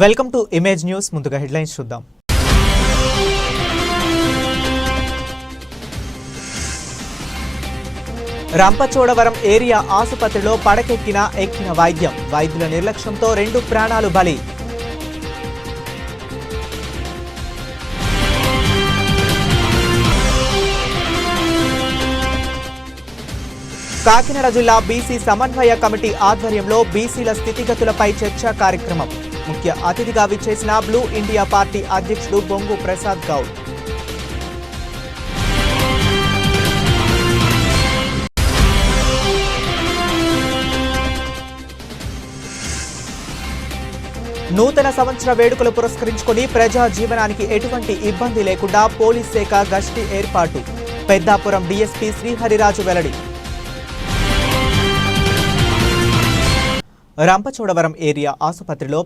Welcome to image news. ముందుగా headlines చూద్దాం. Rampachodavaram area ఆసుపత్రిలో ఎక్కిన వైద్యం. వైద్యుల నిర్లక్ష్యంతో 2 ప్రాణాలు బలి. కాకినాడ జిల్లా బీసీ సమన్వయ కమిటీ ఆధ్వర్యంలో బీసీల స్థితిగతులపై చర్చా కార్యక్రమం. ముఖ్య అతిథిగా విచ్చేసిన బ్లూ ఇండియా పార్టీ అధ్యక్షుడు బొంగు ప్రసాద్ గౌడ్. నూతన సంవత్సర వేడుకలు పురస్కరించుకొని ప్రజా జీవనానికి ఎటువంటి ఇబ్బంది లేకుండా పోలీస్ శాఖ గస్తీ ఏర్పాటు. పెద్దాపురం డీఎస్పీ శ్రీహరిరాజు వెల్లడి. రంపచోడవరం ఏరియా ఆసుపత్రిలో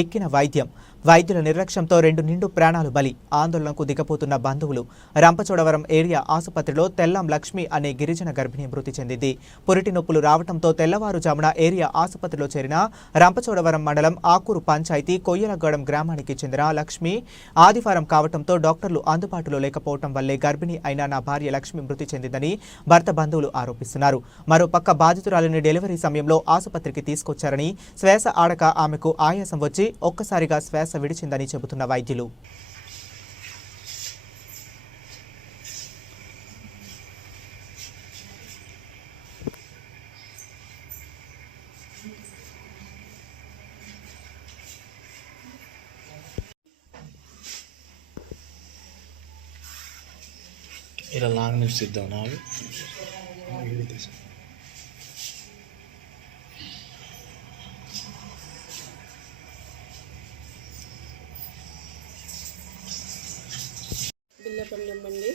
ఎక్కిన వైద్యం. వైద్యుల నిర్లక్ష్యంతో 2 నిండు ప్రాణాలు బలి. ఆందోళనకు దిగపోతున్న బంధువులు. రంపచోడవరం ఏరియా ఆసుపత్రిలో తెల్లం లక్ష్మి అనే గిరిజన గర్భిణి మృతి చెందింది. పురిటి నొప్పులు రావడంతో తెల్లవారుజామున ఏరియా ఆసుపత్రిలో చేరిన రంపచోడవరం మండలం ఆకూరు పంచాయతీ కొయ్యలగూడెం గ్రామానికి చెందిన లక్ష్మి ఆదివారం కావడంతో డాక్టర్లు అందుబాటులో లేకపోవడం వల్లే గర్భిణి అయిన నా భార్య లక్ష్మి మృతి చెందిందని భర్త బంధువులు ఆరోపిస్తున్నారు. మరోపక్క బాధితురాలిని డెలివరీ సమయంలో ఆసుపత్రికి తీసుకొచ్చారని, శ్వాస ఆడక ఆమెకు ఆయాసం వచ్చి ఒక్కసారిగా శ్వాస విడిచిందని చెబుతున్న వైద్యులు. ఇలా లాంగ్ న్యూస్ ఇద్దాం నాకు బిల్లపల్లం బండి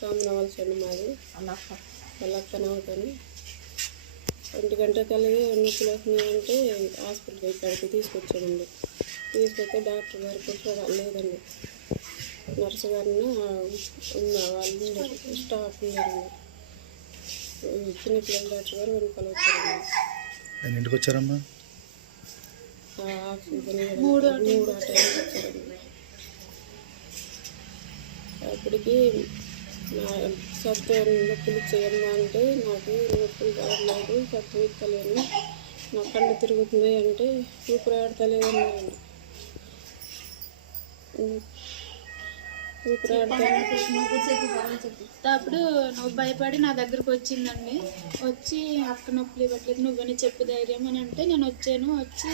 రామనవలస అండి మాది. వాళ్ళక్కన అవుతాను 2 గంటల కలిగి నొప్పులు వస్తున్నాయంటే హాస్పిటల్కి ఇక్కడికి తీసుకొచ్చామండి. తీసుకొస్తే డాక్టర్ గారు కూడా లేదండి, నర్సు గారిని ఉన్న వాళ్ళు స్టాఫ్ ఉన్నారండి. చిన్నపిల్లల డాక్టర్ గారు వెనుకలు వచ్చారండి. ఇంటికి వచ్చారమ్మా? ఆక్సిజన్ 3 ఆ టైంకి వచ్చారండి. అప్పటికి నా సత్తు నొప్పులు చేయమ్మా అంటే నాకు నొప్పులు రావట్లేదు, సత్తు ఎక్కలేను, నా కళ్ళు తిరుగుతున్నాయి అంటే ఊపిరాడతలేదన్నాయండి. అప్పుడు నువ్వు భయపడి నా దగ్గరకు వచ్చిందండి. వచ్చి అక్క నొప్పులు ఇవ్వట్లేదు, నువ్వని చెప్పు ధైర్యం అని అంటే నేను వచ్చాను. వచ్చి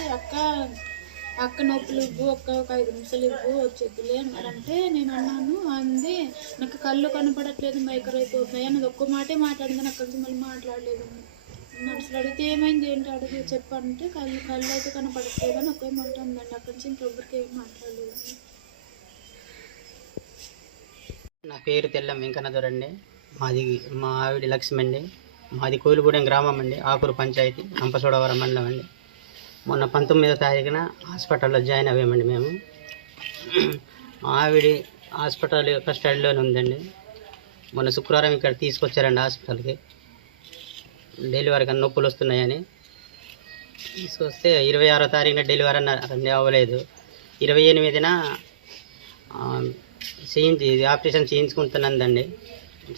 అక్క నొప్పులు ఇవ్వు, ఒక 5 నిమిషాలు ఇవ్వు, వచ్చేద్దులే అని అంటే నేను అన్నాను. అంది నాకు కళ్ళు కనపడట్లేదు, మైకర్ అయిపోతున్నాయి అన్నది. ఒక్క మాటే మాట్లాడింది, నాకు కలిసి మళ్ళీ మాట్లాడలేదు. నర్సులు అడిగితే ఏమైంది ఏంటి అడిగి చెప్పంటే కళ్ళు అయితే కనపడట్లేదు అని ఒకే మాట ఉందండి. అక్కడి నుంచి ఇంకొకరికి ఏం మాట్లాడలేదండి. నా పేరు తెల్లం వెంకన్నదొరండి. మా ఆవిడ లక్ష్మి అండి. మాది కోయిలగూడెం గ్రామం అండి, ఆకూరు పంచాయతీ, రంపచోడవరం మండలం అండి. మొన్న 19వ తారీఖున హాస్పిటల్లో జాయిన్ అయ్యామండి మేము. మా ఆవిడ హాస్పిటల్ కస్టడీలోనే ఉందండి. మొన్న శుక్రవారం ఇక్కడ తీసుకొచ్చారండి హాస్పిటల్కి. డెలివరీకి నొప్పులు వస్తున్నాయని తీసుకొస్తే 26వ తారీఖున డెలివరీ అన్నారండి, అవ్వలేదు. 28న ఆపరేషన్ చేయించుకుంటున్నదండి,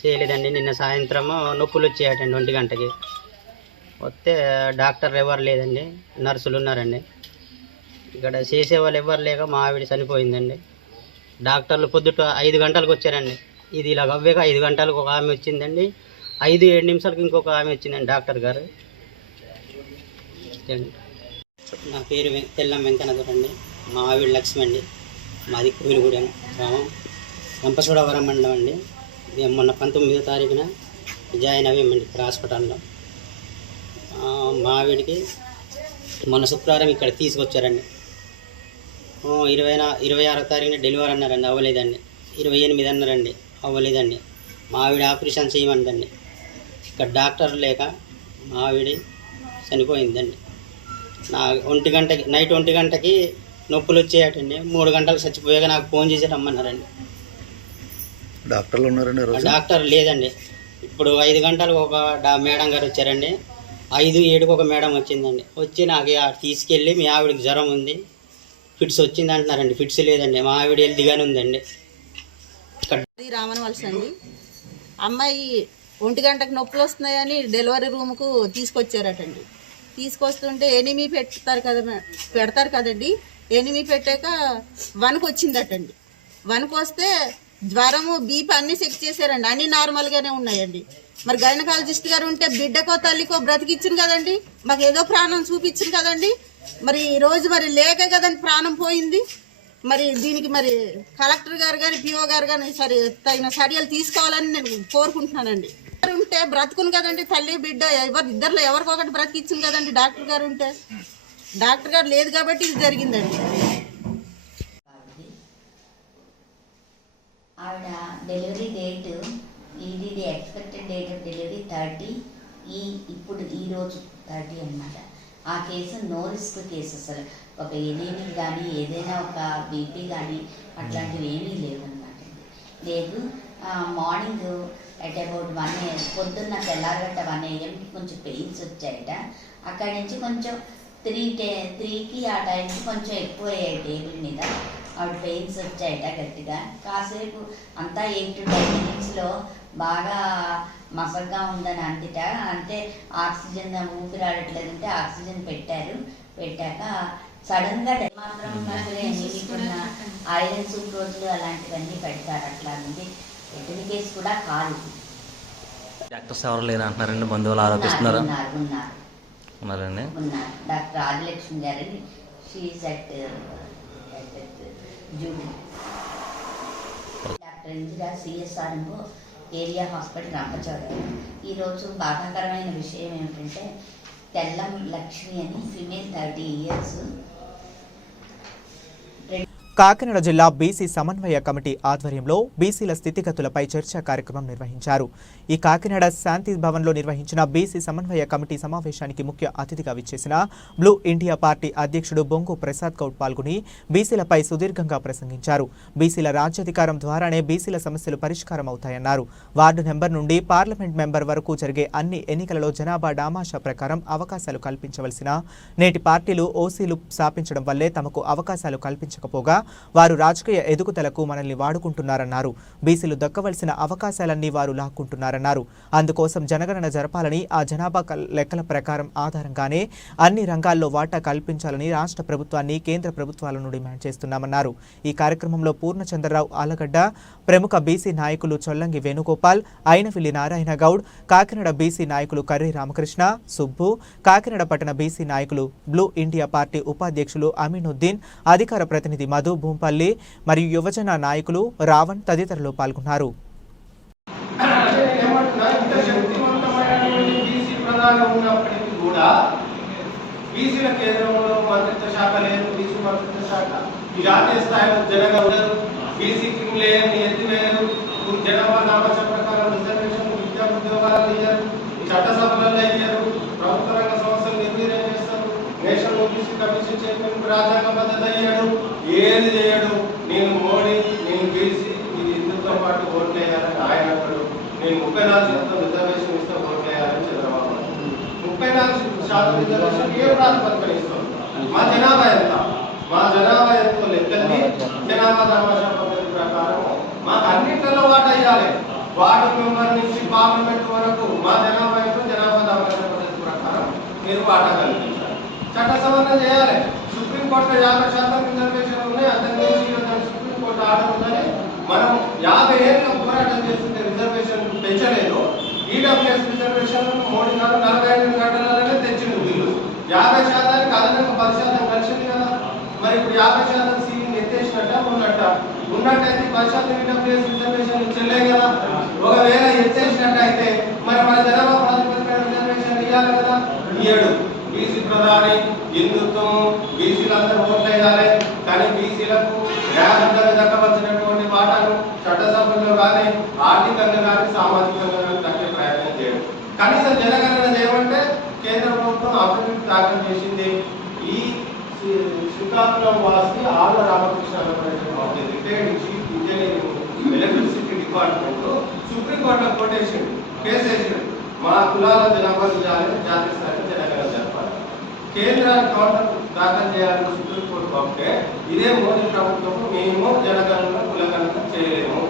చేయలేదండి. నిన్న సాయంత్రము నొప్పులు వచ్చాయటండి 1 గంటకి. వస్తే డాక్టర్ ఎవరు లేదండి, నర్సులు ఉన్నారండి. ఇక్కడ చేసేవాళ్ళు ఎవరు లేక మా ఆవిడ చనిపోయిందండి. డాక్టర్లు పొద్దుట 5 గంటలకు వచ్చారండి. ఇది ఇలా అవ్వేక 5 గంటలకు ఒక ఆమె వచ్చిందండి, 5-7 నిమిషాలకు ఇంకొక ఆమె వచ్చిందండి డాక్టర్ గారు. నా పేరు తెల్లం వెంకన్నదొరండి. మా ఆవిడ లక్ష్మి అండి. మాది కోయిలగూడెం గ్రామం, రంపచోడవరం మండలం అండి. మేము మొన్న 19వ తారీఖున జాయిన్ అయ్యామండి ఇక్కడ హాస్పిటల్లో. మా ఆవిడికి మొన్న శుక్రవారం ఇక్కడ తీసుకొచ్చారండి. 26వ తారీఖున డెలివరీ అన్నారండి, అవ్వలేదండి. 28 అన్నారండి, అవ్వలేదండి. మా ఆవిడ ఆపరేషన్ చేయమందండి. ఇక్కడ డాక్టర్ లేక మా ఆవిడ చనిపోయిందండి. నైట్ 1 గంటకి నొప్పులు వచ్చేయటండి. 3 గంటలకు చచ్చిపోయాక నాకు ఫోన్ చేసి రమ్మన్నారండి. డాక్టర్లు ఉన్నారండి? డాక్టర్ లేదండి. ఇప్పుడు 5 గంటలకు ఒక మేడం గారు వచ్చారండి. 5-7కు ఒక మేడం వచ్చిందండి. వచ్చి నాకు తీసుకెళ్ళి మీ ఆవిడకి జ్వరం ఉంది, ఫిట్స్ వచ్చింది అంటున్నారండి. ఫిట్స్ లేదండి, మా ఆవిడ హెల్తీగానే ఉందండి. అది రామనవలస అండి. అమ్మాయి 1 గంటకు నొప్పులు వస్తున్నాయని డెలివరీ రూమ్కు తీసుకొచ్చారటండి. తీసుకొస్తుంటే ఎనిమి పెడతారు కదండి. ఎనిమి పెట్టాక 1కి వచ్చిందటండి. 1కి వస్తే జ్వరము బీపీ అన్నీ చెక్ చేశారండి, అన్నీ నార్మల్గానే ఉన్నాయండి. మరి గైనకాలజిస్ట్ గారు ఉంటే బిడ్డకో తల్లికో బ్రతికిచ్చింది కదండి, మాకు ఏదో ప్రాణం చూపించింది కదండి. మరి ఈరోజు మరి లేక కదండి ప్రాణం పోయింది. మరి దీనికి మరి కలెక్టర్ గారు కానీ పిఓ గారు కానీ తగిన చర్యలు తీసుకోవాలని నేను కోరుకుంటున్నానండి. ఉంటే బ్రతుకును కదండి, తల్లి బిడ్డ ఇద్దరిలో ఎవరికొకటి బ్రతికిచ్చింది కదండి. డాక్టర్ గారు ఉంటే, డాక్టర్ గారు లేదు కాబట్టి ఇది జరిగిందండి. ఆవిడ డెలివరీ డేట్ ఇది ఎక్స్పెక్టెడ్ డేట్ ఆఫ్ డెలివరీ 30, ఇప్పుడు ఈరోజు 30 అన్నమాట. ఆ కేసు నో రిస్క్ కేసు, అసలు ఒక ఎనీమిక్ కానీ ఏదైనా ఒక బీపీ కానీ అట్లాంటివి ఏమీ లేవన్నమాట. లేదు, మార్నింగ్ అట్ అబౌట్ 1 AM పొద్దున్న తెల్లారగట్ట 1 AMకి కొంచెం పెయిన్స్ వచ్చాయట. అక్కడి నుంచి కొంచెం 3కి ఆ టైంకి కొంచెం ఎక్కువ అయ్యాయి టేబుల్ మీద. ఆవిడ పెయిన్స్ వచ్చాయట గట్టిగా. కాసేపు అంతా 8 to 10 minutesలో బాగా మసగ్గా ఉందని అందిట. అంటే ఆక్సిజన్ ఊపిరాడట్లేదంటే ఆక్సిజన్ పెట్టాక సడన్గా మాత్రం ఐరన్ సూప్ రోజులు అలాంటివన్నీ పెడతారు. అట్లా ఉంది. ఎటువంటి కేసు కూడా కాదు. డాక్టర్స్ ఎవరు లేరు అంటున్నారండి, బంధువులు ఆరోపిస్తున్నారు. ఉన్నారండి. ఉన్నారు. డాక్టర్ రాజలక్ష్మి గారని, షీఈస్ అట్ జూబీ. Doctor Indira CSRMO area hospital Rampachodavaram. ఈరోజు బాధాకరమైన విషయం ఏమిటంటే తెల్లం లక్ష్మి అని ఫిమేల్ 30 years. కాకినాడ జిల్లా బీసీ సమన్వయ కమిటీ ఆధ్వర్యంలో బీసీల స్థితిగతులపై చర్చా కార్యక్రమం నిర్వహించారు. ఈ కాకినాడ శాంతి భవన్లో నిర్వహించిన బీసీ సమన్వయ కమిటీ సమావేశానికి ముఖ్య అతిథిగా విచ్చేసిన బ్లూ ఇండియా పార్టీ అధ్యక్షుడు బొంగు ప్రసాద్ గౌడ్ పాల్గొని బీసీలపై సుదీర్ఘంగా ప్రసంగించారు. బీసీల రాజ్యాధికారం ద్వారానే బీసీల సమస్యలు పరిష్కారం అవుతాయన్నారు. వార్డు నెంబర్ నుండి పార్లమెంట్ మెంబర్ వరకు జరిగే అన్ని ఎన్నికలలో జనాభా డామాషా ప్రకారం అవకాశాలు కల్పించవలసిన నేటి పార్టీలు ఓసీలు స్థాపించడం వల్లే తమకు అవకాశాలు కల్పించకపోగా వారు రాజకీయ ఎదుగుదలకు మనల్ని వాడుకుంటున్నారన్నారు. బీసీలు దక్కవలసిన అవకాశాలన్నీ వారు లాక్కుంటున్నారన్నారు. అందుకోసం జనగణన జరపాలని, ఆ జనాభా లెక్కల ప్రకారం ఆధారంగానే అన్ని రంగాల్లో వాటా కల్పించాలని రాష్ట్ర ప్రభుత్వాన్ని, కేంద్ర ప్రభుత్వాలను డిమాండ్ చేస్తున్నామన్నారు. ఈ కార్యక్రమంలో పూర్ణచంద్రరావు ఆలగడ్డ, ప్రముఖ బీసీ నాయకులు చొల్లంగి వేణుగోపాల్, అయినవిల్లి నారాయణ గౌడ్, కాకినాడ బీసీ నాయకులు కర్రి రామకృష్ణ, సుబ్బు, కాకినాడ పట్టణ బీసీ నాయకులు, బ్లూ ఇండియా పార్టీ ఉపాధ్యక్షులు అమీనుద్దీన్, అధికార ప్రతినిధి మధు భూంపల్లి మరియు యువజన నాయకులు రావణ్ తదితరులు పాల్గొన్నారు. బీసీల కేంద్రంలో మంత్రిత్వ శాఖ లేదు, బీసీ మంత్రిత్వ శాఖ జాతీయ స్థాయిలో జనగా ఉండరు. బీసీ క్రిమిలేయర్ని ఎత్తివేయరు. జనాభా నామచ ప్రకారం రిజర్వేషన్, విద్యా ఉద్యోగాలు ఇయ్యరు, చట్టసభలలో ఇయ్యరు, ప్రభుత్వ రంగ సంస్థలు నిర్వీర్యం చేస్తారు. నేషనల్ ఓబీసీ కమిషన్ చైర్మన్ రాజ్యాంగబద్ధత ఇయ్యడు, ఏది చేయడు. నేను మోడీ, నేను బీసీ, ఇది హిందుత్వం పార్టీ ఓట్లు వేయాలని ఆయన అంటాడు. నేను 34% రిజర్వేషన్ ఇస్తే ఓట్లు వేయాలని చంద్రబాబు. 34% రిజర్వేషన్ ఏ ప్రాతిపదికన ఇస్తాం? మా జనాభా ఎంత? మా జనాభా ఎంతో లెక్కల్ని జనాభా దామాషా పద్ధతి ప్రకారం మాకు అన్నింటిలో వాటా ఇవ్వాలి. వార్డు మెంబర్ నుంచి పార్లమెంట్ వరకు మా జనాభా ఎంతో జనాభా దామాషా పద్ధతి ప్రకారం మీరు వాటా కల్పించాలి. చట్ట సవరణ చేయాలి. సుప్రీంకోర్టులో 50% రిజర్వేషన్ ఉన్నాయి. అంతకుమించి సుప్రీంకోర్టు ఆర్డర్ ఉందని మనం 50 ఏళ్ళ పోరాటం చేస్తుంటే రిజర్వేషన్ పెంచలేదు. ఈడబ్ల్యూఎస్ రిజర్వేషన్ మోడీ గారు 48 గంటలలోనే తెచ్చిండు బిల్లు. 50% అదనంగా 10% కలిసింది కదా. మరి ఇప్పుడు 50% సీలింగ్ ఎత్తేసినట్ట ఉన్నట్టయితే 10% ఈడబ్ల్యూఎస్ రిజర్వేషన్ చెల్లే కదా. ఒకవేళ ఎత్తేసినట్టయితే మరి మన జనాభా ప్రాతిపదికన రిజర్వేషన్ ఇవ్వాలి కదా. ఇయ్యడు. బీసీ ప్రధాని, హిందుత్వం, బీసీలందరూ ఓట్లు వేయాలి. కానీ బీసీలకు న్యాయబద్ధంగా దక్కవలసినటువంటి వాటాను చట్టసభల్లో కానీ, ఆర్థికంగా కానీ, సామాజికంగా కానీ దక్కే ప్రయత్నం చేయడం. కనీసం జనగణన చేయమంటే కేంద్ర ప్రభుత్వం అఫిడవిట్ దాఖలు చేసింది. ఈ శ్రీకాకుళం వాసి ఆళ్ళ Ramakrishna retired chief engineering electricity department సుప్రీంకోర్టులో కొట్టేసిండు, కేసు వేసిండు. మా కులాల జనాభా చేయాలి, జాతీయ స్థాయిలో జనగణన జరపాలి. కేంద్రానికి కౌంటర్ దాఖలు చేయాలని సుప్రీంకోర్టు పంపితే ఇదే మోదీ ప్రభుత్వం మేము జనగణన కులగణన చేయలేము.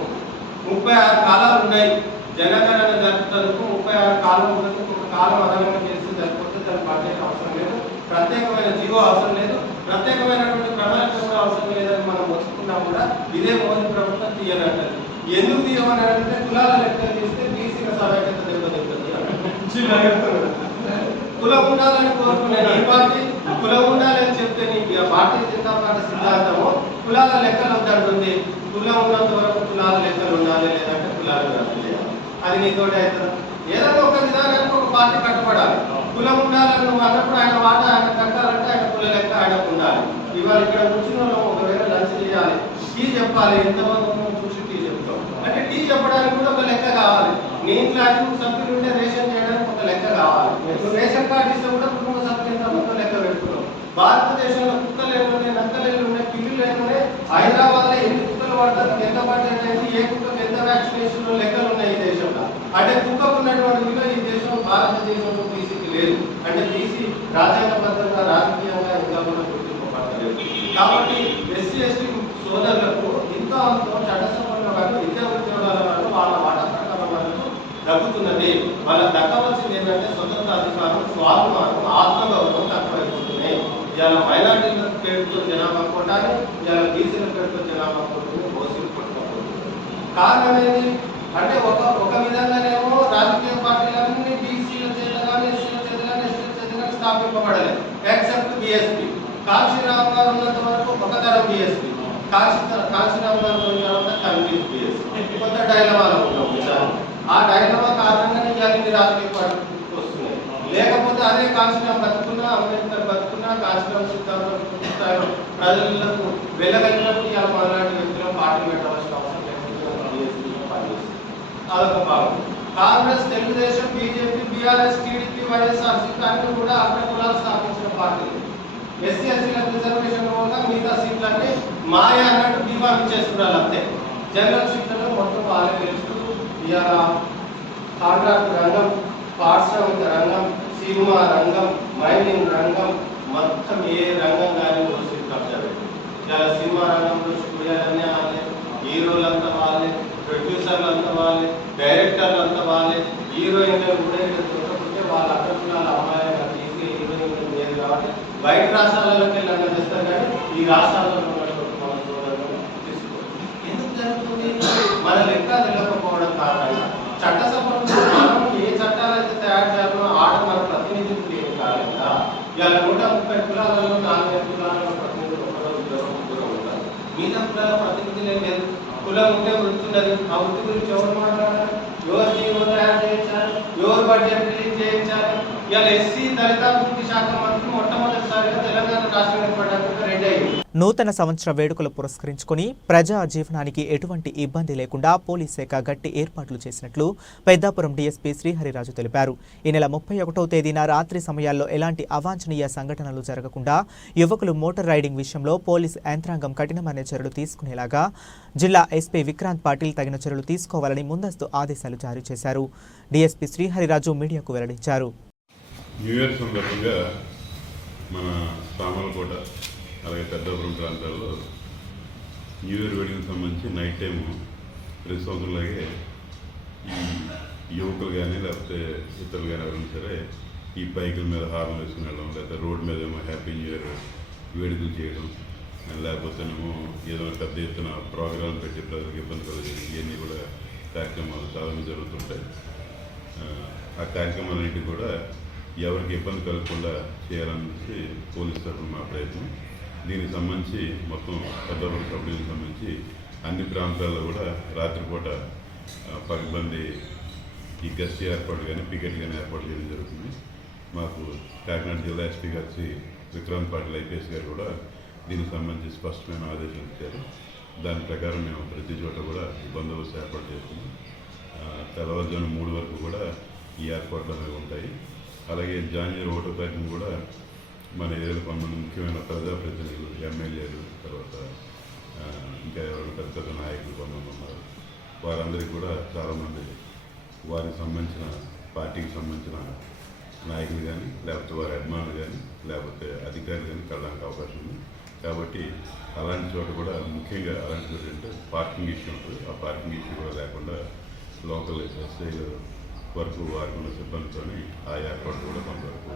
36 కాలాలు ఉన్నాయి. జనగణన జరుపుటకు 36 కాలం ఉన్నది. ఒక కాలం అదనంగా చేస్తే సరిపోతే దానికి బడ్జెట్ అవసరం లేదు, ప్రత్యేకమైన జీవో అవసరం లేదు, ప్రత్యేకమైనటువంటి ప్రణాళిక కూడా అవసరం లేదని మనం మొత్తుకున్నా కూడా ఇదే మోదీ ప్రభుత్వం తీయనంటది. ఎందుకు తీయమని అంటే కులాల లెక్కలు తీస్తే బీసీల సమైక్యత దెబ్బతింటుంది. కులం ఉండాలని కోరుకునే నీ పార్టీ కులం ఉండాలని చెప్తే నీ భారతీయ జనతా పార్టీ సిద్ధాంతము కులాల లెక్కలు వద్దంటుంది. కులం ఉన్నంత వరకు కులాల లెక్కలు ఉండాలి, లేదంటే కులాలు ఉండాలి. అది నీతోటి అవుతుంది. ఏదైనా ఒక విధానానికి ఒక పార్టీ కట్టుబడాలి. కులం ఉండాలని నువ్వు అన్నప్పుడు ఆయన వాట ఆయన కట్టాలంటే ఆయన కుల లెక్క ఆయనకు ఉండాలి. ఇవాళ ఇక్కడ కూర్చున్న ఒకవేళ లంచ్ చేయాలి, టీ చెప్పాలి, ఎంతమంది ఉన్నాం చూసి టీ చెప్తాం అంటే టీ చెప్పడానికి కూడా ఒక లెక్క కావాలి. నీ ఇంట్లో 5 సభ్యులు ఉంటే రేషన్ చేయడానికి ఒక లెక్క కావాలి. నువ్వు రేషన్ కార్డు ఇస్తే కూడా కుటుంబ సభ్యులు ఎంత మొత్తం లెక్క పెడుతున్నావు. భారతదేశంలో కుక్కలు ఏమున్నాయి, నక్కలు ఉన్నాయి, పిల్లులు ఏమున్నాయి, హైదరాబాద్ లో ఎన్ని కుక్కలు పడతారు, ఎంత బడ్జెట్ అయింది, ఏ కుక్కకు ఎంత వ్యాక్సినేషన్ లెక్కలు ఉన్నాయి ఈ దేశంలో. అంటే కుక్కకు ఉన్నటువంటి విలువ ఈ దేశం భారతదేశంలో బీసీకి లేదు. అంటే బీసీ రాజ్యాంగబద్ధంగా రాజకీయంగా ఇంకా కూడా గుర్తింపబడలేదు. కాబట్టి ఎస్సీ ఎస్టీ సోదరులకు ఇంత చట్టసభలో కానీ విద్యా ఉద్యోగాల వల్ల వాళ్ళ వాటా ప్రకారం వాళ్ళకు దక్కుతున్నది. వాళ్ళకి దక్కవలసింది ఏంటంటే స్వతంత్ర అధికారం, స్వాభిమానం, ఆత్మగౌరవం తక్కువైపోతున్నాయి. ఇవాళ మైనార్టీల పేరుతో జనాభా కొట్టాలి, ఇవాళ బీసీల పేరుతో జనాభా కొట్టుకుని ఓసీలు కొట్టుకోకూడదు. కారణం ఏంటి అంటే ఒక విధంగానేమో రాజకీయ పార్టీలన్నీ బీసీల చేత కానీ ఎస్సీల చేత కానీ ఎస్టీల చేత కానీ స్థాపింపబడలేదు. Except BSP. కాశీరామ్ గారు ఉన్నంత వరకు ఒక తరం బీఎస్పీ, కాశీరామ్ గారు పోయిన తర్వాత కన్ఫ్యూజ్ బీఎస్పీ. కొంత డైలమాలో ఉన్నాం. ఆ డైలమా కారణంగానే ఇవన్నీ రాజకీయ పార్టీలు వస్తున్నాయి. లేకపోతే అదే కాశీరామ్ బతుకున్నా, అంబేద్కర్ బతుకున్నా, కాశీరామ్ సిద్ధాంతం ప్రజలకు వెళ్ళగలిగినప్పుడు ఇలా మనలాంటి వ్యక్తులను పార్టీ పెట్టవలసిన అవసరం లేకపోతే పనిచేస్తుంది. అదొక భాగం. Congress, Telugu Desam, BJP, BRS, TDP, YSRCP అన్ని కూడా అగ్ర కులాలు స్థాపించిన పార్టీలు. ఎస్సీ ఎస్సీలకు రిజర్వేషన్ వల్ల మిగతా సీట్లన్నీ మాయ అన్నట్టు బీమా ఇచ్చేస్తున్నారు అంతే. జనరల్ సీట్లలో మొత్తం వాళ్ళే గెలుస్తూ ఇవాళ కాంట్రాక్ట్ రంగం, పారిశ్రామిక రంగం, సినిమా రంగం, మైనింగ్ రంగం, మొత్తం ఏ రంగం కానీ సీట్ కబ్జా పెట్టి ఇవాళ సినిమా రంగంలో స్టూడియోలన్నీ వాళ్ళే, హీరోలంతా వాళ్ళే, ప్రొడ్యూసర్లు అంతా వాళ్ళే, డైరెక్టర్లు అంతా వాళ్ళే, హీరోయిన్లు కూడా ఇక్కడ దొరకకుంటే వాళ్ళ అగ్రకులాల అమ్మాయిగా తీసి హీరోయిన్లు లేదు కాబట్టి బయట రాష్ట్రాలలోకి వెళ్ళి అన్న చేస్తారు. కానీ ఈ రాష్ట్రాల్లో ఎందుకు జరుగుతుంది? మన లెక్క తెలియకపోవడం కారణంగా చట్టసభలో మనం ఏ చట్టాలైతే తయారు చేయాలో ఆడ మన ప్రతినిధులు లేని కారణంగా ఇవాళ 130 కులాలలో 4 కులాలలో ప్రతినిధులు ఒకరో ఉంటారు. మిగతా కులాల ప్రతినిధులే లేదు. కులం ఉంటే వృత్తి ఉన్నది. ఆ వృత్తి గురించి ఎవరు మాట్లాడాలి? ఎవరు జీవో తయారు చేయించాలి? ఎవరు బడ్జెట్ రిలీజ్ చేయించాలి? ఇవాళ ఎస్సీ దళిత అభివృద్ధి శాఖ మంత్రి మొట్టమొదటిసారిగా తెలంగాణ రాష్ట్రం ఏర్పడడానికి రెడీ అయింది. నూతన సంవత్సర వేడుకలు పురస్కరించుకుని ప్రజా జీవనానికి ఎటువంటి ఇబ్బంది లేకుండా పోలీస్ శాఖ గట్టి ఏర్పాట్లు చేసినట్లు పెద్దాపురం డీఎస్పీ శ్రీహరిరాజు తెలిపారు. ఈ నెల 31వ తేదీన రాత్రి సమయాల్లో ఎలాంటి అవాంఛనీయ సంఘటనలు జరగకుండా యువకులు మోటార్ రైడింగ్ విషయంలో పోలీస్ యంత్రాంగం కఠినమైన చర్యలు తీసుకునేలాగా జిల్లా ఎస్పీ విక్రాంత్ పాటిల్ తగిన చర్యలు తీసుకోవాలని ముందస్తు ఆదేశాలు జారీ చేశారు. డీఎస్పీ శ్రీహరిరాజు మీడియాకు వెల్లడించారు. న్యూ ఇయర్ సందర్భంగా మన సామలకోట అలాగే పెద్దాపురం ప్రాంతాల్లో న్యూ ఇయర్ వేడుకలకు సంబంధించి నైట్ టైము ప్రతి సంవత్సరంలాగే ఈ యువకులు కానీ లేకపోతే ఇతరులు కానీ ఎవరైనా సరే ఈ బైకుల మీద హార్న్ వేసుకుని వెళ్ళడం, లేకపోతే రోడ్డు మీద ఏమో హ్యాపీ న్యూ ఇయర్ వేడుకలు చేయడం, లేకపోతేనేమో ఏదైనా పెద్ద ఎత్తున ప్రోగ్రాం పెట్టి ప్రజలకు ఇబ్బంది కలగడం, ఇవన్నీ కూడా కార్యక్రమాలు చాలా జరుగుతుంటాయి. ఆ కార్యక్రమాలన్నింటినీ కూడా ఎవరికి ఇబ్బంది కలగకుండా చేయాలనేసి పోలీస్ తరఫున మా ప్రయత్నం. దీనికి సంబంధించి మొత్తం పెద్దపల్లి సబ్ డివిజన్కి సంబంధించి అన్ని ప్రాంతాల్లో కూడా రాత్రిపూట పగబంది ఈ గస్తీ ఏర్పాటు కానీ పికెట్ కానీ ఏర్పాటు చేయడం జరుగుతుంది. మాకు కాకినాడ జిల్లా ఎస్పీ గారి విక్రాంత్ పాటిల్ ఐపీఎస్ గారు కూడా దీనికి సంబంధించి స్పష్టమైన ఆదేశాలు ఇచ్చారు. దాని ప్రకారం మేము ప్రతి చోట కూడా బందోబస్తు ఏర్పాటు చేస్తున్నాం. తెల్లవారుజాము 3 వరకు కూడా ఈ ఏర్పాట్లు అనేవి ఉంటాయి. అలాగే జనవరి 1వ తారీఖున కూడా మన ఏరియాలో కొంతమంది ముఖ్యమైన ప్రజాప్రతినిధులు, ఎమ్మెల్యేలు, తర్వాత ఇంకా ఎవరైనా పెద్ద పెద్ద నాయకులు కొంతమంది ఉన్నారు. వారందరికీ కూడా చాలామంది వారికి సంబంధించిన పార్టీకి సంబంధించిన నాయకులు కానీ లేకపోతే వారి అభిమానులు కానీ లేకపోతే అధికారులు కానీ కలడానికి అవకాశం ఉంది. కాబట్టి అలాంటి చోట కూడా ముఖ్యంగా అలాంటి చోట అంటే పార్కింగ్ ఇష్యూ ఉంటుంది. ఆ పార్కింగ్ ఇష్యూ కూడా లేకుండా లోకల్ ఎస్ఐలు వరకు వారికి ఉన్న సిబ్బందితో ఆ ఏర్పాట్లు కూడా కొంతవరకు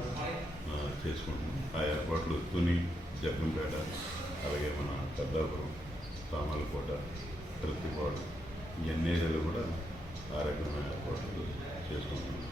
చేసుకుంటున్నాం. ఆ ఏర్పాట్లు తుని, జగ్గంపేట, అలాగే మన పెద్దాపురం, సామర్లకోట, ప్రతిపాడు ఈ అన్ని ఏరియాలు కూడా ఆ రకమైన ఏర్పాట్లు చేసుకుంటున్నాం.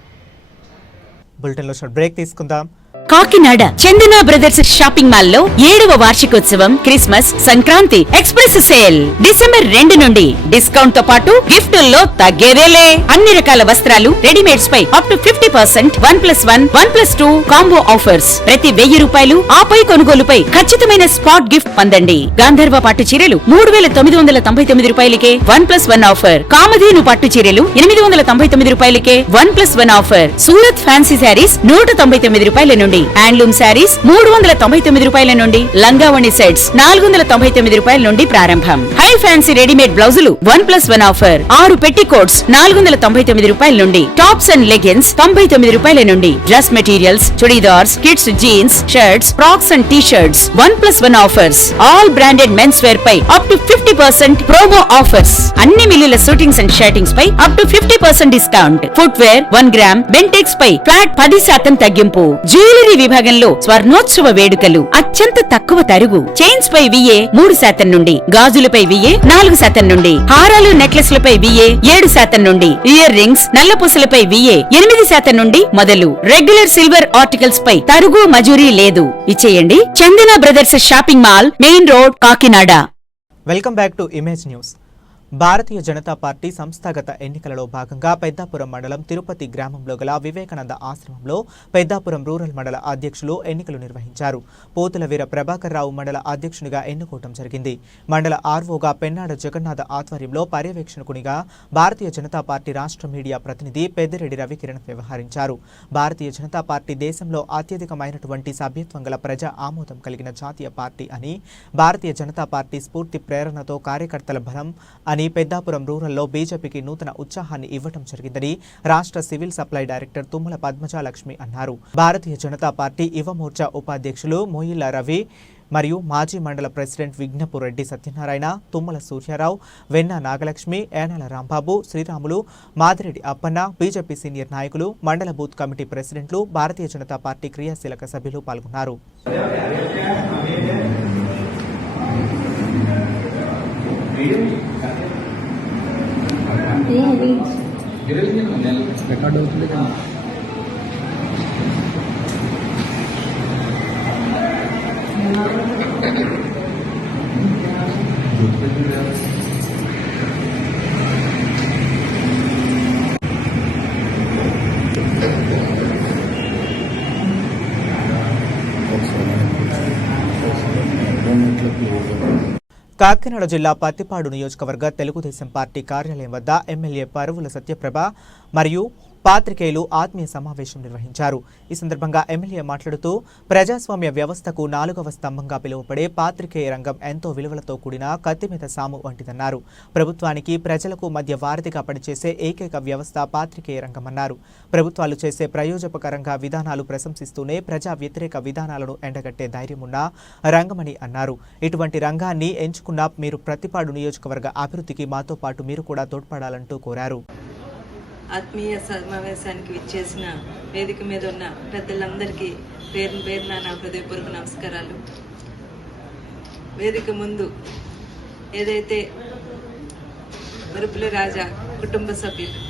బులెటిన్లో షార్ట్ బ్రేక్ తీసుకుందాం. కాకినాడ చందన బ్రదర్స్ షాపింగ్ మాల్ లో 7వ వార్షికోత్సవం, Christmas, Sankranti express sale December 2 నుండి డిస్కౌంట్ తో పాటు గిఫ్టుల్లో తగ్గేదేలే. అన్ని రకాల వస్త్రాలు, రెడీమేడ్స్ పై అప్ టు 50%, 1+1, 1+2 కాంబో ఆఫర్స్. ప్రతి 1000 రూపాయలు ఆపై కొనుగోలుపై ఖచ్చితమైన స్పాట్ గిఫ్ట్ పొందండి. గాంధర్వ పట్టు చీరలు 3,999 రూపాయలకే 1+1 ఆఫర్. కామధేను పట్టు చీరలు 899 రూపాయలకే 1+1 ఆఫర్. సూరత్ ఫ్యాన్సీ శారీస్ 199 రూపాయల నుండి, హ్యాండ్లూమ్ శారీస్ 399 రూపాయల నుండి, లంగావణి సెట్స్ 499 రూపాయల నుండి ప్రారంభం. హై ఫ్యాన్సీ రెడీమేడ్ బ్లౌజులు 1+1 ఆఫర్. 6 పెట్టికోట్స్ 499 రూపాయల నుండి, టాప్స్ అండ్ లెగిన్స్ 99 రూపాయల నుండి, dress materials, churidars, kids jeans, shirts, frocks and t-shirts 1+1 offers. All branded men's wear పై అప్ టు 50% ప్రోమో ఆఫర్స్. అన్ని మిల్లుల షూటింగ్స్ అండ్ షర్టింగ్స్ పై up to 50% discount. Footwear 1 gram Bentex పై flat 10% తగ్గింపు. జ్యువెలరీ విభాగంలో స్వర్ణోత్సవ వేడుకలు, అత్యంత తక్కువ తరుగు. చైన్స్ పై VA 3% నుండి, గాజులపై VA 4% నుండి, హారాలు నెక్లెస్లపై VA 7% నుండి, ఇయర్ రింగ్స్, నల్లపూసలపై VA 8% నుండి మొదలు. రెగ్యులర్ సిల్వర్ ఆర్టికల్స్ పై తరుగు మజూరీ లేదు. ఇచ్చేయండి Chandana brothers shopping mall, main road, Kakinada. Welcome back to image news. Bharatiya Janata Party సంస్థాగత ఎన్నికలలో భాగంగా పెద్దాపురం మండలం తిరుపతి గ్రామంలో గల వివేకానంద ఆశ్రమంలో పెద్దాపురం రూరల్ మండల అధ్యక్షులు ఎన్నికలు నిర్వహించారు. పోతుల వీర ప్రభాకర్ రావు మండల అధ్యక్షునిగా ఎన్నుకోవడం జరిగింది. మండల ఆర్వోగా పెన్నాడ జగన్నాథ ఆధ్వర్యంలో పర్యవేక్షకునిగా భారతీయ జనతా పార్టీ రాష్ట్ర మీడియా ప్రతినిధి పెద్దిరెడ్డి రవికిరణ్ వ్యవహరించారు. భారతీయ జనతా పార్టీ దేశంలో అత్యధికమైనటువంటి సభ్యత్వం గల ప్రజా ఆమోదం కలిగిన జాతీయ పార్టీ అని, భారతీయ జనతా పార్టీ స్ఫూర్తి ప్రేరణతో కార్యకర్తల బలం అని పెద్దాపురం రూరల్లో బీజేపీకి నూతన ఉత్సాహాన్ని ఇవ్వటం జరిగిందని రాష్ట్ర సివిల్ సప్లై డైరెక్టర్ తుమ్మల పద్మజాలక్ష్మి అన్నారు. భారతీయ జనతా పార్టీ యువ మోర్చా ఉపాధ్యక్షులు మోయిల్ల రవి మరియు మాజీ మండల ప్రెసిడెంట్ విజ్ఞపు రెడ్డి సత్యనారాయణ, తుమ్మల సూర్యారావు, వెన్న నాగలక్ష్మి, ఏనాల రాంబాబు, శ్రీరాములు, మాదిరెడ్డి అప్పన్న, బీజేపీ సీనియర్ నాయకులు, మండల బూత్ కమిటీ ప్రెసిడెంట్లు, భారతీయ జనతా పార్టీ క్రియాశీలక సభ్యులు పాల్గొన్నారు. కాకినాడ జిల్లా పత్తిపాడు నియోజకవర్గ తెలుగుదేశం పార్టీ కార్యాలయం వద్ద ఎమ్మెల్యే పరువుల సత్యప్రభ మరియు పాత్రికేయులు ఆత్మీయ సమావేశం నిర్వహించారు. ఈ సందర్భంగా ఎమ్మెల్యే మాట్లాడుతూ ప్రజాస్వామ్య వ్యవస్థకు 4వ స్తంభంగా పిలువబడే పాత్రికేయ రంగం ఎంతో విలువలతో కూడిన కత్తిమీద సాము వంటిదన్నారు. ప్రభుత్వానికి ప్రజలకు మధ్య వారధిగా పనిచేసే ఏకైక వ్యవస్థ పాత్రికేయ రంగమన్నారు. ప్రభుత్వాలు చేసే ప్రయోజనకరంగా విధానాలు ప్రశంసిస్తూనే ప్రజా వ్యతిరేక విధానాలను ఎండగట్టే ధైర్యమున్న రంగమని అన్నారు. ఇటువంటి రంగాన్ని ఎంచుకున్న మీరు ప్రతిపాడు నియోజకవర్గ అభివృద్ధికి మాతో పాటు మీరు కూడా తోడ్పడాలంటూ కోరారు. ఆత్మీయ సమావేశానికి విచ్చేసిన వేదిక మీద ఉన్న పెద్దలందరికీ పేరున నా హృదయపూర్వక నమస్కారాలు. వేదిక ముందు ఏదైతే మరుపుల రాజా కుటుంబ సభ్యులు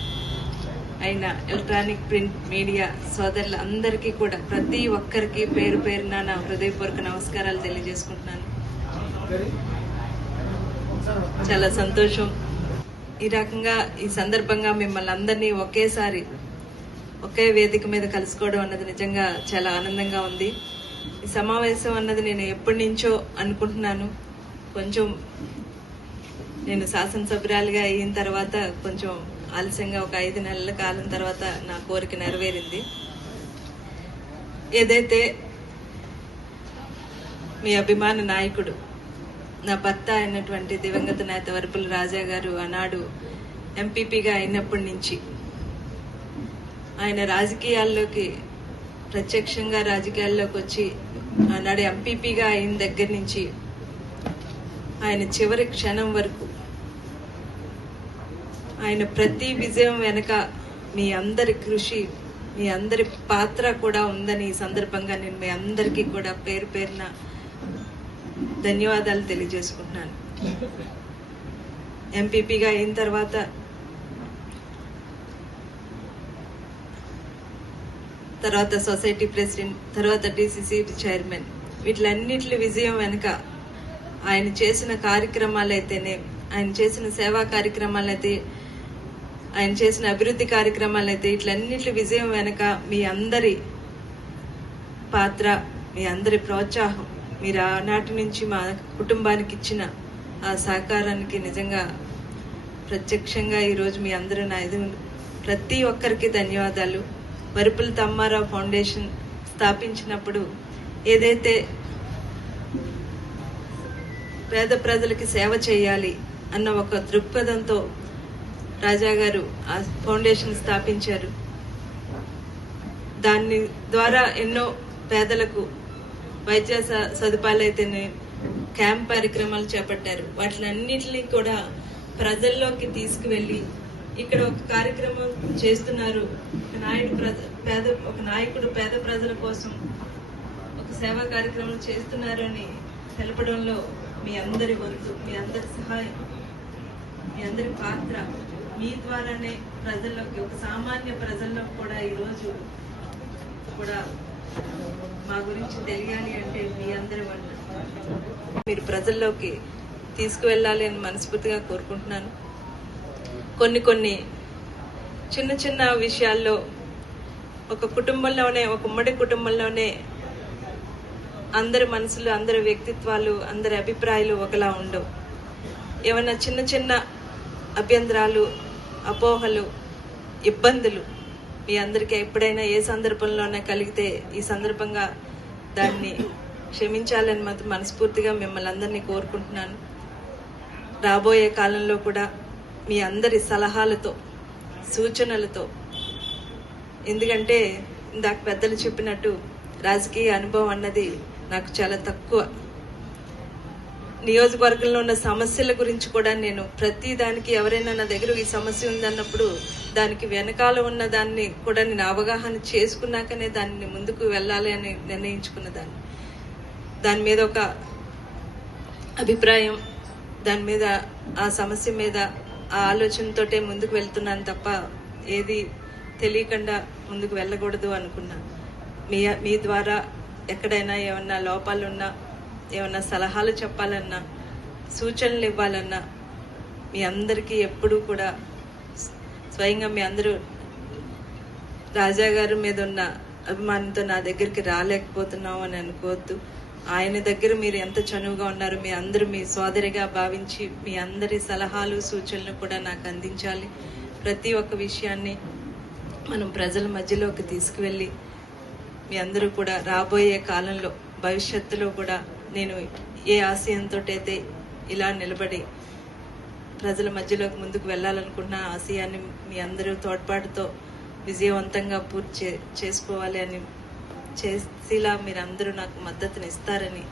అయిన ఎలక్ట్రానిక్ ప్రింట్ మీడియా సోదరులందరికీ కూడా ప్రతి ఒక్కరికి పేరున నా హృదయపూర్వక నమస్కారాలు తెలియజేసుకుంటున్నాను. చాలా సంతోషం. ఈ రకంగా ఈ సందర్భంగా మిమ్మల్ని అందరినీ ఒకేసారి ఒకే వేదిక మీద కలుసుకోవడం అన్నది నిజంగా చాలా ఆనందంగా ఉంది. ఈ సమావేశం అన్నది నేను ఎప్పటి నుంచో అనుకుంటున్నాను. కొంచెం నేను శాసనసభ్యురాలిగా అయిన తర్వాత కొంచెం ఆలస్యంగా ఒక 5 నెలల కాలం తర్వాత నా కోరిక నెరవేరింది. ఏదైతే మీ అభిమాన నాయకుడు నా భర్త అయినటువంటి దివంగత నేత వరపుల రాజా గారు ఆనాడు ఎంపీపీగా అయినప్పటి నుంచి ఆయన రాజకీయాల్లోకి ప్రత్యక్షంగా రాజకీయాల్లోకి వచ్చి ఆనాడు ఎంపీపీగా అయిన దగ్గర నుంచి ఆయన చివరి క్షణం వరకు ఆయన ప్రతి విజయం వెనుక మీ అందరి కృషి, మీ అందరి పాత్ర కూడా ఉందని ఈ సందర్భంగా నేను మీ అందరికీ కూడా పేరు పేరున ధన్యవాదాలు తెలియజేసుకుంటున్నాను. ఎంపీపీగా అయిన తర్వాత సొసైటీ ప్రెసిడెంట్, తర్వాత డిసిసి చైర్మన్, వీటిలన్నిటి విజయం వెనుక ఆయన చేసిన కార్యక్రమాలైతేనే, ఆయన చేసిన సేవా కార్యక్రమాలైతే, ఆయన చేసిన అభివృద్ధి కార్యక్రమాలైతే, ఇట్లన్నిటి విజయం వెనుక మీ అందరి పాత్ర, మీ అందరి ప్రోత్సాహం, మీరు ఆనాటి నుంచి మా కుటుంబానికి ఇచ్చిన ఆ సహకారానికి నిజంగా ప్రత్యక్షంగా ఈరోజు మీ అందరూ ప్రతి ఒక్కరికి ధన్యవాదాలు. వరుపుల తమ్మారావు ఫౌండేషన్ స్థాపించినప్పుడు ఏదైతే పేద ప్రజలకి సేవ చేయాలి అన్న ఒక దృక్పథంతో రాజా గారు ఆ ఫౌండేషన్ స్థాపించారు. దాని ద్వారా ఎన్నో పేదలకు వైద్య సదుపాయాలు అయితేనే క్యాంప్ కార్యక్రమాలు చేపట్టారు. వాటిలన్నిటినీ కూడా ప్రజల్లోకి తీసుకువెళ్ళి ఇక్కడ ఒక కార్యక్రమం చేస్తున్నారు, ఒక నాయకుడు పేద ప్రజల కోసం ఒక సేవా కార్యక్రమం చేస్తున్నారు అని తెలపడంలో మీ అందరి వంతు, మీ అందరి సహాయం, మీ అందరి పాత్ర, మీ ద్వారానే ప్రజల్లోకి, ఒక సామాన్య ప్రజల్లోకి కూడా ఈరోజు కూడా మా గురించి తెలియాలి అంటే మీ అందరి వల్ల మీరు ప్రజల్లోకి తీసుకువెళ్ళాలి అని మనస్ఫూర్తిగా కోరుకుంటున్నాను. కొన్ని చిన్న చిన్న విషయాల్లో ఒక కుటుంబంలోనే, ఒక ఉమ్మడి కుటుంబంలోనే అందరి మనసులు, అందరి వ్యక్తిత్వాలు, అందరి అభిప్రాయాలు ఒకలా ఉండవు. ఏమైనా చిన్న చిన్న అభ్యంతరాలు, అపోహలు, ఇబ్బందులు మీ అందరికీ ఎప్పుడైనా ఏ సందర్భంలోనే కలిగితే ఈ సందర్భంగా దాన్ని క్షమించాలని మాత్రం మనస్ఫూర్తిగా మిమ్మల్ని అందరినీ కోరుకుంటున్నాను. రాబోయే కాలంలో కూడా మీ అందరి సలహాలతో, సూచనలతో, ఎందుకంటే ఇందాక పెద్దలు చెప్పినట్టు రాజకీయ అనుభవం అన్నది నాకు చాలా తక్కువ. నియోజకవర్గంలో ఉన్న సమస్యల గురించి కూడా నేను ప్రతి దానికి, ఎవరైనా నా దగ్గర ఈ సమస్య ఉందన్నప్పుడు దానికి వెనకాల ఉన్న దాన్ని కూడా నేను అవగాహన చేసుకున్నాకనే దాన్ని ముందుకు వెళ్ళాలి అని నిర్ణయించుకున్న దాని మీద ఒక అభిప్రాయం, దాని మీద ఆ సమస్య మీద ఆ ఆలోచనతోటే ముందుకు వెళ్తున్నాను తప్ప ఏది తెలియకుండా ముందుకు వెళ్ళకూడదు అనుకున్నా. మీ ద్వారా ఎక్కడైనా ఏమన్నా లోపాలున్నా, ఏమన్నా సలహాలు చెప్పాలన్నా, సూచనలు ఇవ్వాలన్నా మీ అందరికీ ఎప్పుడూ కూడా స్వయంగా మీ అందరూ రాజా గారి మీద ఉన్న అభిమానంతో నా దగ్గరికి రాలేకపోతున్నాం అని అనుకోవద్దు. ఆయన దగ్గర మీరు ఎంత చనువుగా ఉన్నారు, మీ అందరూ మీ సోదరిగా భావించి మీ అందరి సలహాలు, సూచనలు కూడా నాకు అందించాలి. ప్రతి ఒక్క విషయాన్ని మనం ప్రజల మధ్యలోకి తీసుకువెళ్ళి మీ అందరూ కూడా రాబోయే కాలంలో, భవిష్యత్తులో కూడా నేను ఏ ఆశయంతో అయితే ఇలా నిలబడి ప్రజల మధ్యలోకి ముందుకు వెళ్ళాలనుకున్న ఆశయాన్ని మీ అందరూ తోడ్పాటుతో విజయవంతంగా పూర్తి చేసుకోవాలి అని, చేసేలా మీరందరూ నాకు మద్దతునిస్తారని.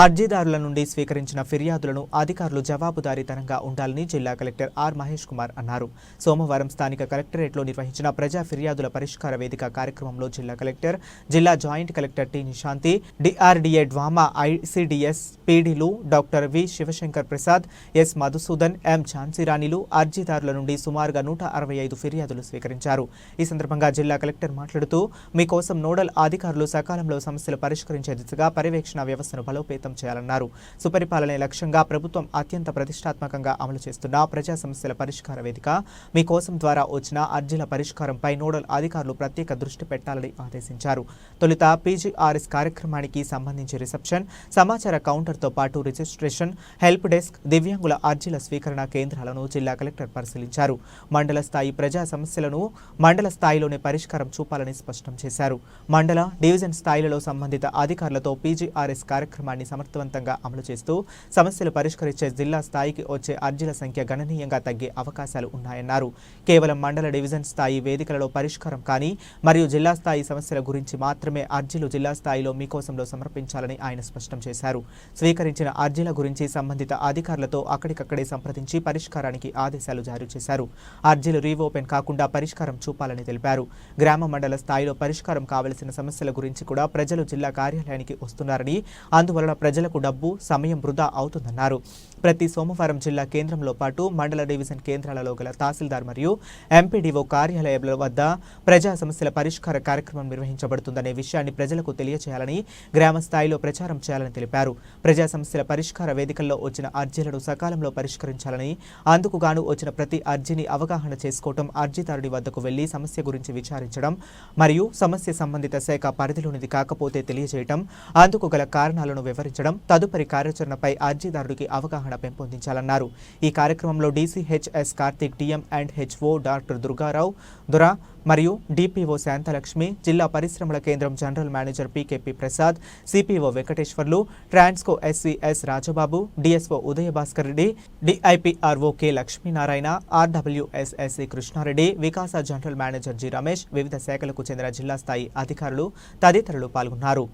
అర్జీదారుల నుండి స్వీకరించిన ఫిర్యాదులను అధికారులు జవాబుదారీతనంగా ఉండాలని జిల్లా కలెక్టర్ ఆర్ మహేష్ కుమార్ అన్నారు. సోమవారం స్థానిక కలెక్టరేట్లో నిర్వహించిన ప్రజా ఫిర్యాదుల పరిష్కార వేదిక కార్యక్రమంలో జిల్లా కలెక్టర్, జిల్లా joint collector T Nishanti, DRDA DWMA ICDS పీడీలు doctor V Sivasankar Prasad, S Madhusudan, M ఝాన్సీరాణిలు అర్జీదారుల నుండి సుమారుగా 165 ఫిర్యాదులు స్వీకరించారు. ఈ సందర్భంగా జిల్లా కలెక్టర్ మాట్లాడుతూ, మీకోసం నోడల్ అధికారులు సకాలంలో సమస్యలు పరిష్కరించే దిశగా పర్యవేక్షణ వ్యవస్థను బలోపేతం చేయాలన్నారు. సుపరిపాలనే లక్ష్యంగా ప్రభుత్వం అత్యంత ప్రతిష్టాత్మకంగా అమలు చేస్తున్న ప్రజా సమస్యల పరిష్కార వేదిక మీకోసం ద్వారా వచ్చిన అర్జీల పరిష్కారంపై నోడల్ అధికారులు ప్రత్యేక దృష్టి పెట్టాలని ఆదేశించారు. తొలుత పీజీఆర్ఎస్ కార్యక్రమానికి సంబంధించి రిసెప్షన్, సమాచార కౌంటర్తో పాటు రిజిస్ట్రేషన్, హెల్ప్ డెస్క్, దివ్యాంగుల అర్జీల స్వీకరణ కేంద్రాలను జిల్లా కలెక్టర్ పరిశీలించారు. మండల స్థాయి ప్రజా సమస్యలను మండల స్థాయిలోనే పరిష్కారం చూపాలని స్పష్టం చేశారు. మండల, డివిజన్ స్థాయిలలో సంబంధిత అధికారులతో పీజీఆర్ఎస్ కార్యక్రమాన్ని సమర్థవంతంగా అమలు చేస్తూ సమస్యలు పరిష్కరించే జిల్లా స్థాయికి వచ్చే అర్జీల సంఖ్య గణనీయంగా తగ్గే అవకాశాలు ఉన్నాయన్నారు. కేవలం మండల డివిజన్ స్థాయి వేదికలలో పరిష్కారం కానీ మరియు జిల్లా స్థాయి సమస్యల గురించి మాత్రమే అర్జీలు జిల్లా స్థాయిలో మీకోసంలో సమర్పించాలని ఆయన స్పష్టం చేశారు. స్వీకరించిన అర్జీల గురించి సంబంధిత అధికారులతో అక్కడికక్కడే సంప్రదించి పరిష్కారానికి ఆదేశాలు జారీ చేశారు. అర్జీలు రీఓపెన్ కాకుండా పరిష్కారం చూపాలని తెలిపారు. గ్రామ మండల స్థాయిలో పరిష్కారం కావలసిన సమస్యల గురించి కూడా ప్రజలు జిల్లా కార్యాలయానికి వస్తున్నారని, అందువలన ప్రజలకు డబ్బు సమయం వృధా అవుతుందన్నారు. ప్రతి సోమవారం జిల్లా కేంద్రంలో పాటు మండల డివిజన్ కేంద్రాలలో గల తహసీల్దార్ మరియు ఎంపీడీఓ కార్యాలయాల వద్ద ప్రజా సమస్యల పరిష్కార కార్యక్రమం నిర్వహించబడుతుందనే విషయాన్ని ప్రజలకు తెలియజేయాలని, గ్రామ స్థాయిలో ప్రచారం చేయాలని తెలిపారు. ప్రజా సమస్యల పరిష్కార వేదికల్లో వచ్చిన అర్జీలను సకాలంలో పరిష్కరించాలని, అందుకు గాను వచ్చిన ప్రతి అర్జీని అవగాహన చేసుకోవడం, అర్జీదారుడి వద్దకు వెళ్లి సమస్య గురించి విచారించడం మరియు సమస్య సంబంధిత శాఖ పరిధిలోనిది కాకపోతే తెలియజేయడం, అందుకు గల కారణాలను వివరించడం, తదుపరి కార్యాచరణపై అర్జీదారుడికి అవగాహన పెంపొందించాలన్నారు. ఈ కార్యక్రమంలో DCHS Karthik, DM and HO doctor Durgarao Dora మరియు డిపిఓ శాంతలక్ష్మి, జిల్లా పరిశ్రమల కేంద్రం general manager PKP Prasad, CPO Venkateswarlu, Transco SCS Rajababu, DSO Udayabhaskar Reddy, DIPRO K Lakshminarayana, RWSSC Krishnareddy, Vikasa general manager G Ramesh, వివిధ శాఖలకు చెందిన జిల్లా స్థాయి అధికారులు తదితరులు పాల్గొన్నారు.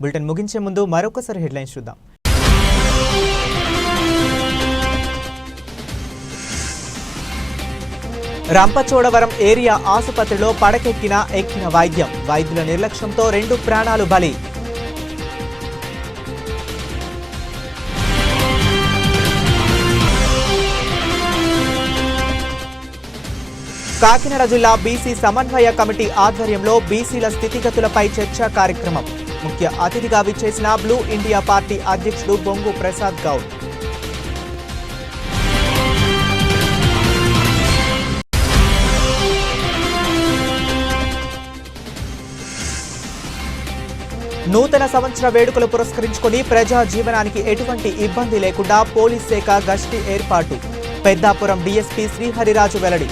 బులెటిన్ ముగించే ముందు మరొకసారి హెడ్లైన్స్ చూద్దాం. రంపచోడవరం ఏరియా ఆసుపత్రిలో ఎక్కిన వైద్యం, వైద్యుల నిర్లక్ష్యంతో 2 ప్రాణాలు బలి. కాకినాడ జిల్లా బీసీ సమన్వయ కమిటీ ఆధ్వర్యంలో బీసీల స్థితిగతులపై చర్చా కార్యక్రమం. ముఖ్య అతిథిగా విచ్చేసిన బ్లూ ఇండియా పార్టీ అధ్యక్షుడు బొంగు ప్రసాద్ గౌడ్. నూతన సంవత్సర వేడుకలు పురస్కరించుకొని ప్రజా జీవనానికి ఎటువంటి ఇబ్బంది లేకుండా పోలీస్ శాఖ గస్తీ ఏర్పాటు. పెద్దాపురం డీఎస్పీ శ్రీహరిరాజు వెల్లడి.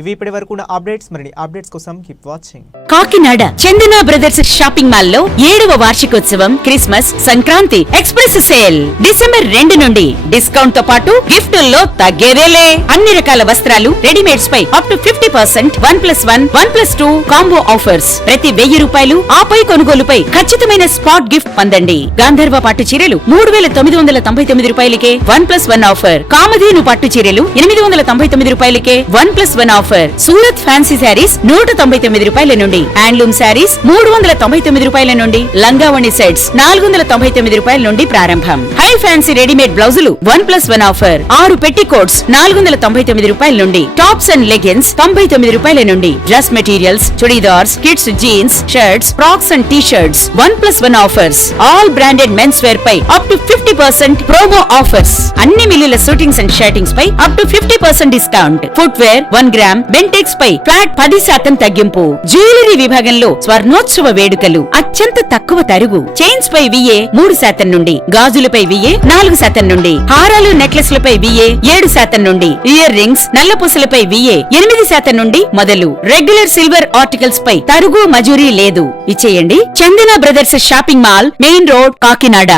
ఇవి ఇప్పటి వరకు ఉన్న అప్డేట్స్. మరిన్ని అప్డేట్స్ కోసం కీప్ వాచింగ్. కాకినాడ చందన బ్రదర్స్ షాపింగ్ మాల్ లో 7వ వార్షికోత్సవం, Christmas, Sankranti express sale December 2 నుండి డిస్కౌంట్ తో పాటు గిఫ్టుల్లో తగ్గేదేలే. అన్ని రకాల వస్త్రాలు, రెడీమేడ్స్ పై అప్ టు 50%, 1+1, 1+2 కాంబో ఆఫర్స్. ప్రతి 1000 రూపాయలు ఆపై కొనుగోలుపై ఖచ్చితమైన స్పాట్ గిఫ్ట్ పొందండి. గాంధర్వ పట్టు చీరలు 3999 రూపాయలకే 1+1 ఆఫర్. కామధేను పట్టు చీరలు 899 రూపాయలకే 1+1 ఆఫర్. సూరత్ ఫ్యాన్సీ శారీస్ 199 రూపాయల నుండి, హ్యాండ్లూమ్ శారీస్ 399 రూపాయల నుండి, లంగావణి సెట్స్ 499 రూపాయల నుండి ప్రారంభం. హై ఫ్యాన్సీ రెడీమేడ్ బ్లౌజులు 1+1 ఆఫర్. 6 పెట్టికోట్స్ 499 రూపాయల నుండి, టాప్స్ అండ్ లెగిన్స్ 99 రూపాయల నుండి, dress materials, churidars, kids jeans, shirts, frocks and t-shirts 1+1 offers. All branded men's wear పై అప్ టు 50% ప్రోమో ఆఫర్స్. అన్ని మిల్లుల షూటింగ్స్ అండ్ షర్టింగ్స్ పై up to 50% discount. Footwear 1 gram Bentex పై flat 10% తగ్గింపు. జ్యువెలరీ విభాగంలో స్వర్ణోత్సవ వేడుకలు, అత్యంత తక్కువ తరుగు. చైన్స్ పై VA 3% నుండి, గాజులపై VA 4% నుండి, హారాలు నెక్లెస్లపై VA 7% నుండి, ఇయర్ రింగ్స్, నల్లపూసలపై VA 8% నుండి మొదలు. రెగ్యులర్ సిల్వర్ ఆర్టికల్స్ పై తరుగు మజూరీ లేదు. ఇచ్చేయండి. Chandana brothers shopping mall, main road, Kakinada.